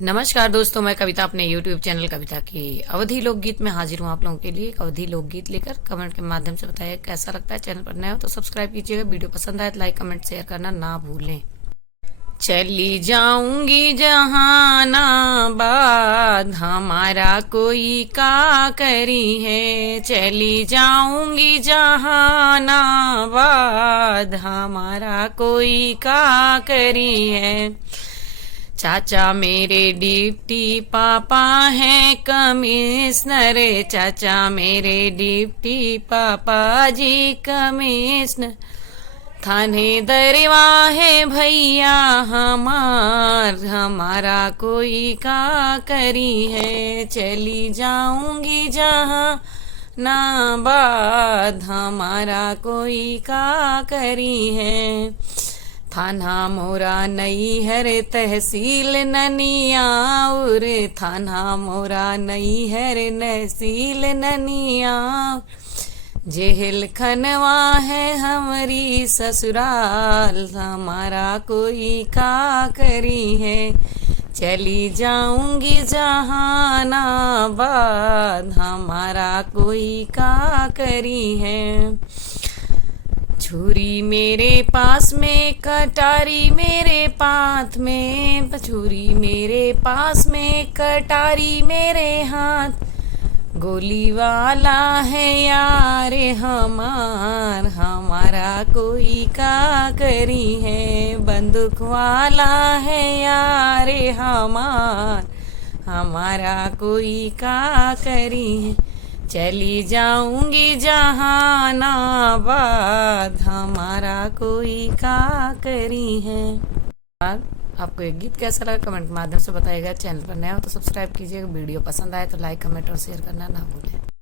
नमस्कार दोस्तों, मैं कविता अपने YouTube चैनल कविता की अवधि लोकगीत में हाजिर हूँ आप लोगों के लिए एक अवधि लोकगीत लेकर। कमेंट के माध्यम से बताइए कैसा लगता है। चैनल पर नए हो तो सब्सक्राइब कीजिएगा। वीडियो पसंद आए तो लाइक कमेंट शेयर करना ना भूलें। चली जाऊंगी जहानाबाद, हमारा कोई का करी है। चली जाऊंगी जहानाबाद, हमारा कोई का करी है। चाचा मेरे डिप्टी पापा हैं कमिश्नर, चाचा मेरे डिप्टी पापा जी कमिश्नर। थाने दरवा है भैया हमारा कोई का करी है। चली जाऊंगी जहाँ नाबाद, हमारा कोई का करी है। थाना मोरा नैहर तहसील ननियाउर, थाना मोरा नैहर तहसील ननियाउर। जेल खनवा है हमारी ससुराल, हमारा कोई का करी है। चली जाऊंगी जहानाबाद, हमारा कोई का करी है। छुरी मेरे पास में, कटारी मेरे पाथ में, छुरी मेरे पास में, कटारी मेरे हाथ। गोली वाला है यार हमारा कोई का करी है। बंदूक वाला है यार हमारा कोई का करी है। चली जाऊंगी जहानाबाद, हमारा कोई का करी है। आपको एक गीत कैसा लगा कमेंट के माध्यम से बताइएगा। चैनल पर नया हो तो सब्सक्राइब कीजिएगा। वीडियो पसंद आए तो लाइक कमेंट और शेयर करना ना भूलें।